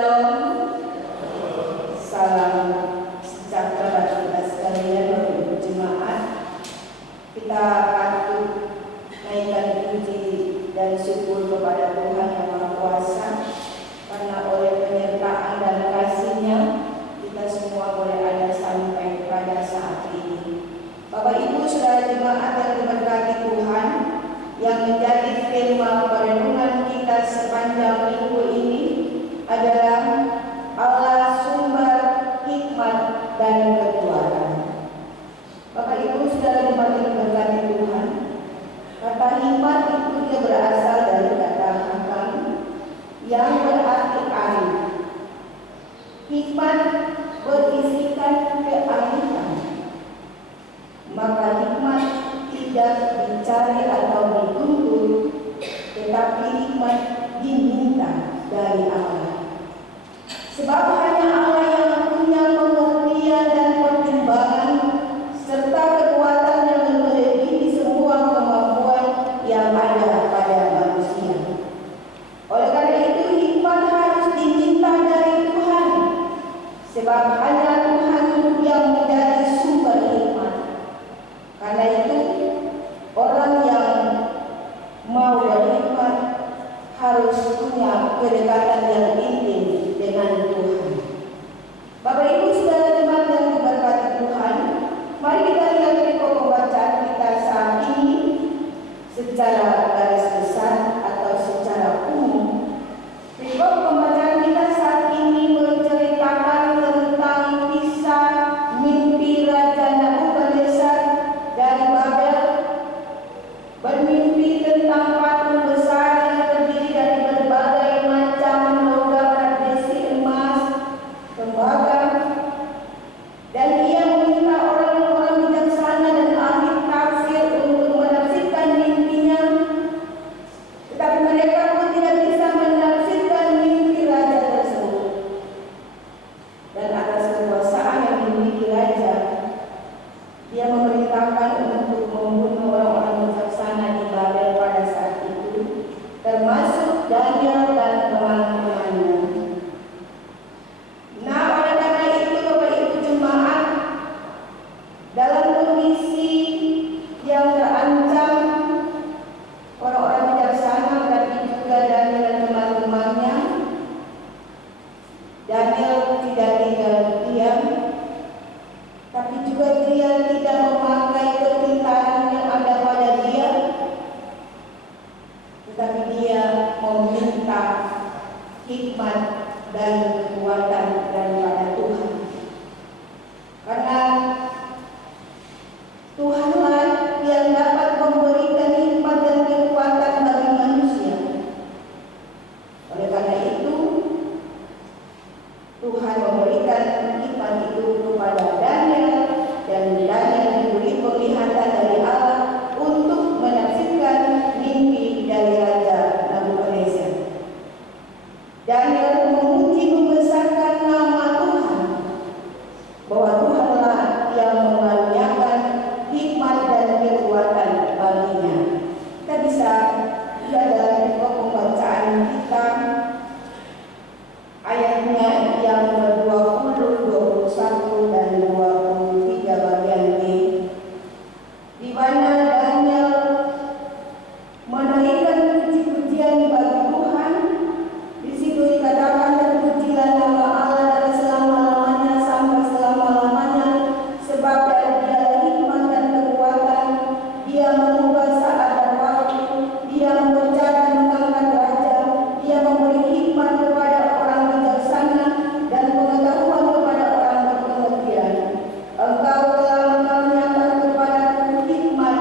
Shalom, salam sejahtera bagi kita sekalian, Bapak Ibu Jemaat. Kita patut naikkan puji dan syukur kepada Tuhan Yang Maha Kuasa, karena oleh penyertaan dan kasih-Nya kita semua boleh ada sampai pada saat ini. Bapak Ibu saudara jemaat yang diberkati Tuhan, yang menjadi tema perenungan kita sepanjang minggu ini adalah Allah sumber hikmat dan kekuatan. Bapak Ibu saudara jemaat yang diberkati Tuhan, kata hikmat itu dia berasal dari kata hakam yang berarti arif. Hikmat berisikan kearifan. Maka hikmat tidak dicari atau dituntut, tetapi hikmat diminta dari Allah. Sebab hanya Allah yang punya pengertian dan pertimbangan serta kekuatan yang melebihi semua kemampuan yang ada pada manusia. Oleh karena itu hikmat harus diminta dari Tuhan, sebab hanya Tuhan yang menjadi sumber hikmat. Karena itu orang yang mau berhikmat harus punya kedekatan yang intim dengan Tuhan. Bapak Ibu saudara jemaat yang diberkati Tuhan, mari kita lihat pokok pembacaan kita saat ini secara garis besar atau secara umum. Pokok pembacaan kita saat ini menceritakan tentang kisah mimpi Raja Nebukadnezar dari Babel, bermimpi tentang patung besar yang terdiri dari berbagai macam logam tradisi emas, tembaga, dan ia meminta orang-orang bijaksana dan ahli tafsir untuk menafsirkan mimpinya, tetapi mereka pun tidak bisa menafsirkan mimpi raja tersebut. Dan atas kekuasaan yang dimiliki raja, dia memerintahkan untuk membunuh orang-orang bijaksana di Babel pada saat itu, termasuk Daniel dan teman-temannya. Nah, oleh karena itu Bapak Ibu Jemaat, dalam kondisi yang terancam orang-orang bijaksana, tapi juga Daniel dan teman-temannya, Daniel tidak tinggal diam, tapi juga dia tidak memakai kepintaran yang ada pada dia, tetapi dia meminta hikmat dan kekuatan daripada Tuhan. Karena Tuhanlah yang dapat memberikan hikmat dan kekuatan bagi manusia. Oleh karena itu Tuhan memberikan hikmat itu kepada Daniel, dan Daniel diberi penglihatan dari Allah untuk menafsirkan mimpi dari Raja Nebukadnezar. Daniel memuji membesarkan nama Tuhan, bahwa Tuhanlah yang mengaruniakan hikmat dan kekuatan baginya. Kita bisa lihat dalam pembacaan kita ayatnya yang ke-20, 21 dan 23 bagian B, di mana Daniel menaikkan puji-pujian bagi Tuhan. Di situ dikatakan, terpujilah nama Allah dari selama-lamanya sampai selama-lamanya, sebab dari Dia hikmat dan kekuatan, Dia mengubah saat dan waktu, Dia memecah dan mengangkat raja, Dia memberi hikmat kepada orang bijaksana dan pengetahuan kepada orang berpengertian. Engkau telah mengaruniakan kepadaku hikmat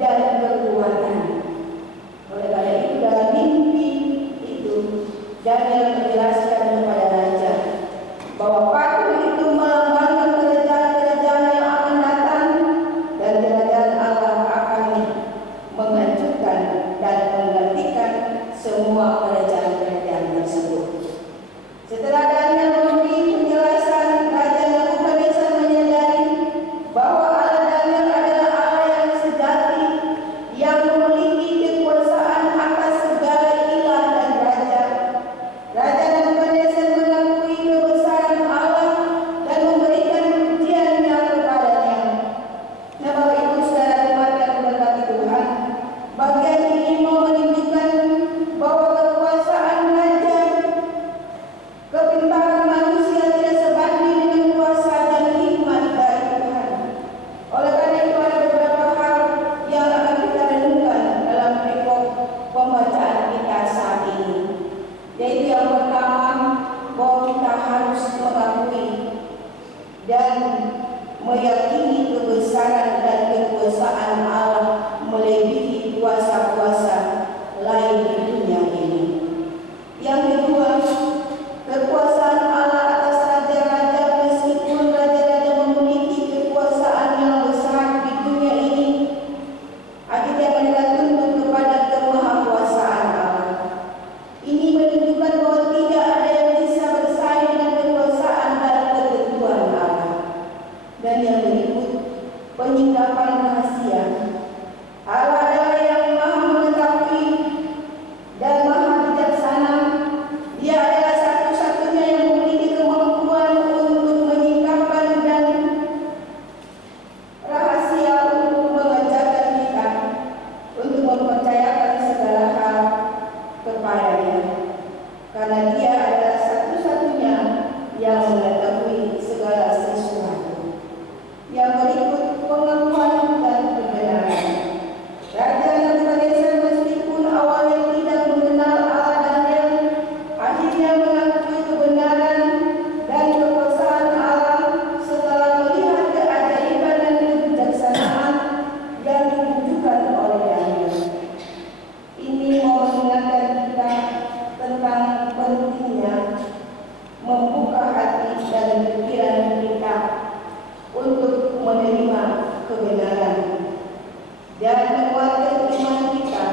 dan kekuatan. Oleh karena itu dalam mimpi itu Daniel menjelaskan kepada raja bahwa patung itu melambangkan kerajaan-kerajaan yang akan datang, dan kerajaan Allah akan menghancurkan dan menggantikan semua kerajaan-kerajaan tersebut. Setelah Daniel memberi penjelasan, Raja Nebukadnezar menyadari bahwa Allah Daniel adalah Allah yang sejati, yang memiliki kekuasaan atas segala ilah dan raja. Raja Nebukadnezar harus mengakui dan meyakini kebesaran dan kekuasaan Allah melebihi kuasa-kuasa lain di dunia ini. Yang kedua, kekuasaan Allah atas raja-raja, meskipun raja-raja memiliki kekuasaan yang besar di dunia ini, akhirnya mereka tunduk kepada kemahakuasaan Allah. Ini menunjukkan bahwa tidak ada yang bisa bersaing dengan kekuasaan dan ketentuan Allah. Dan yang berikut, penyingkapan rahasia. Allah adalah yang maha mengetahui dan maha bijaksana. Dia adalah satu-satunya yang memiliki kemampuan untuk menyingkapkan dan rahasia, untuk mengajarkan kita untuk mempercayakan segala hal kepadanya, karena dia adalah satu-satunya yang mengetahui segala sesuatu. Yang berikut, pengakuan dan kebenaran. Raja Nebukadnezar meskipun awalnya tidak mengenal Allah dan akhirnya mengakui kebenaran dan kekuasaan Allah setelah melihat keajaiban dan kebijaksanaan yang ditunjukkan oleh Daniel. Ini mau mengingatkan kita tentang pentingnya membuka hati dan pikiran kita untuk menerima kebenaran dan menguatkan iman kita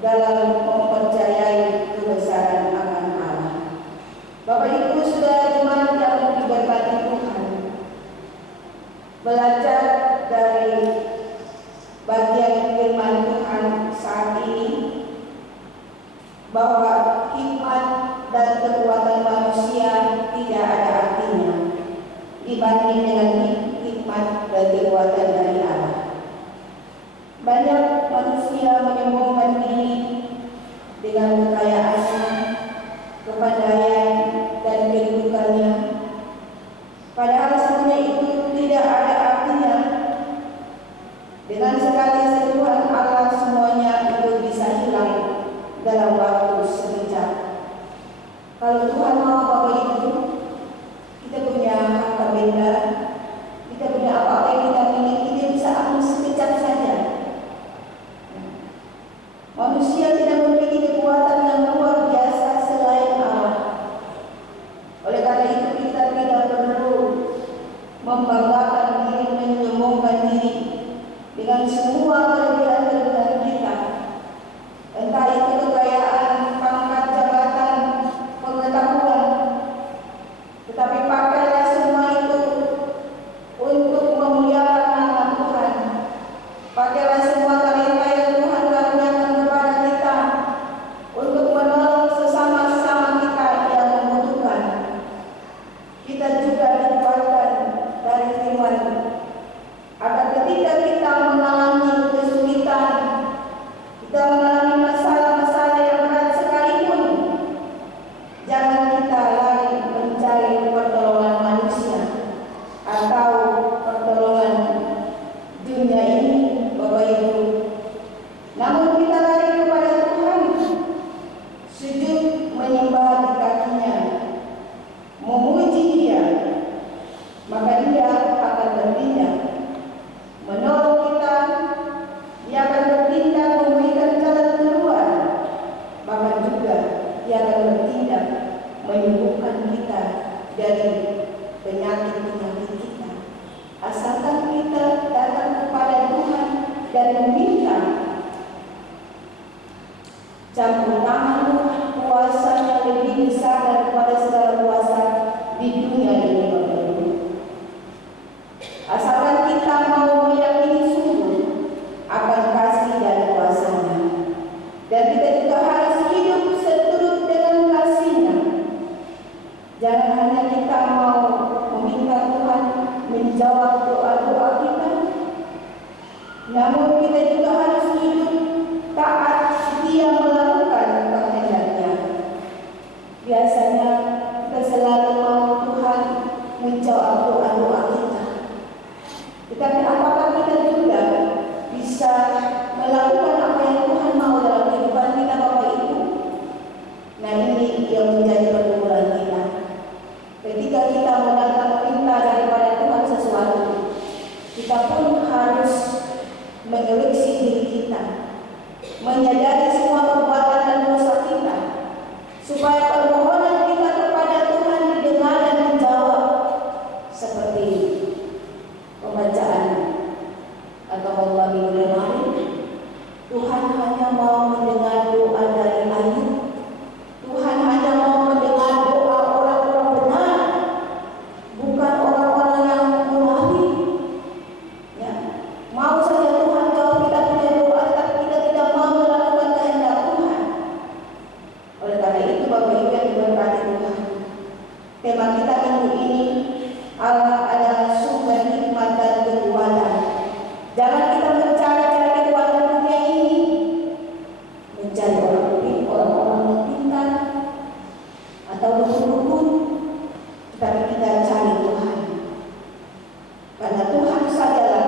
dalam mempercayai kebesaran akan Allah. Bapak Ibu Saudara jemaat yang diberkati Tuhan, belajar dari bagian firman Tuhan saat ini bahwa hikmat dan kekuatan manusia tidak ada artinya dibanding dengan hikmat dan kekuatan dari Allah. Banyak manusia menyombongkan diri dengan kekayaannya, kepandaian, dan kedudukannya. Padahal semuanya itu tidak ada artinya. Dengan sekali sentuhan Allah, semuanya itu bisa hilang dalam waktu sekejap. Kalau Tuhan mau, Bapak Ibu, kita punya harta benda, kita punya apa-apa yang kita miliki, kita bisa ambil sekejap saja. Manusia tidak memiliki kekuatan yang luar biasa selain Allah. Oleh karena itu kita tidak perlu membanggakan diri, menyombongkan diri dengan semua kelebihan-kelebihan kita. Entah itu kekayaan, pangkat, jabatan, pengetahuan. Tetapi pakailah semua itu untuk memuliakan nama Tuhan. Pakailah semua talenta yang Tuhan karuniakan kepada kita untuk menolong sesama-sesama kita yang membutuhkan. Kita juga dikuatkan dari firman agar ketika kita mengalami kesulitan, kita mengalami masalah-masalah yang berat sekalipun, jangan kita lari mencari pertolongan manusia atau pertolongan dunia ini, Bapak Ibu. Namun kita lari kepada Tuhan, sujud menyembah di kakinya, memuji Dia, maka Dia akan bertindak menolong kita. Dia akan bertindak memberikan jalan keluar, bahkan juga Dia akan bertindak menyembuhkan kita dari penyakit-penyakit kita. Asalkan kita datang kepada Tuhan dan meminta campur tangan kuasa yang lebih besar daripada segala kuasa di dunia ini, Bapak Ibu. Asalkan kita mau meyakini sungguh akan kasih dan kuasa-Nya, dan kita juga harus hidup seturut dengan kasih-Nya. Jangan hanya kita mau meminta Tuhan menjawab doa-doa kita, namun kita juga harus hidup taat, setia melakukan kehendak-Nya. Biasanya kita selalu mau Tuhan menjawab doa-doa kita, tetapi apakah kita juga bisa melakukan apa yang Tuhan mau dalam kehidupan kita, Bapak Ibu? Nah, ini yang menjadi pergumulan kita. Ketika kita mendatang perintah daripada Tuhan sesuatu, kita pun harus mengoreksi diri kita, menyadari semua perbuatan dan dosa kita, supaya permohonan kita kepada Tuhan didengar dan dijawab, seperti pembacaan atau khotbah minggu kemarin. Tuhan hanya mau mendengar doa dari Ayub. Tuhan hanya mau mendengar doa orang-orang benar, bukan orang-orang yang munafik. Ya, mau saja Tuhan jawab kita punya doa, tapi kita tidak mau melakukan kehendak Tuhan. Oleh karena itu, Bapak Ibu yang diberkati Tuhan, tema kita minggu ini, Allah adalah sumber hikmat dan kekuatan. Jangan kita mencari kekuatan dunia ini, mencari orang-orang yang pintar atau dukun-dukun, tetapi kita cari Tuhan. Karena Tuhan sajalah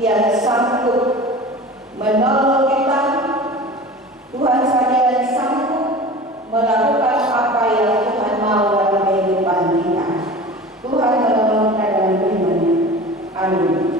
yang sanggup menolong kita. Tuhan saja yang sanggup melakukan apa yang Tuhan mau dalam kehidupan kita. Tuhan menolong kita dalam firman-Nya. Amin.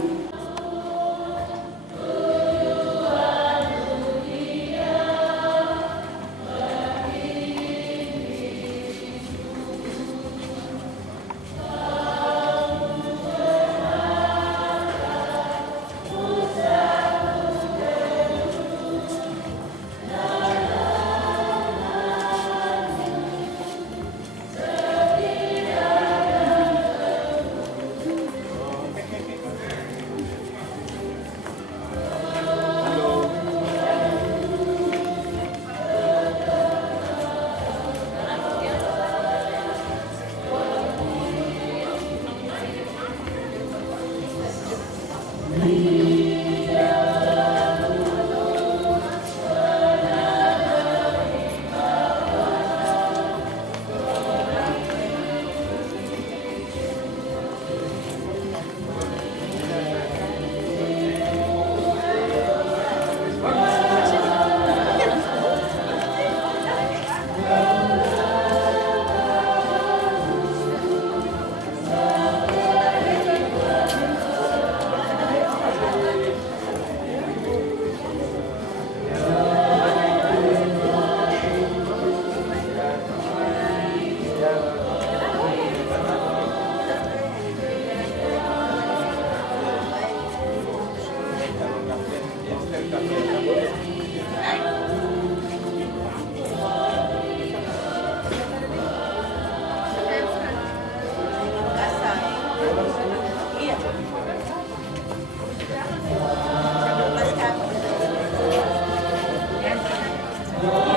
Iya.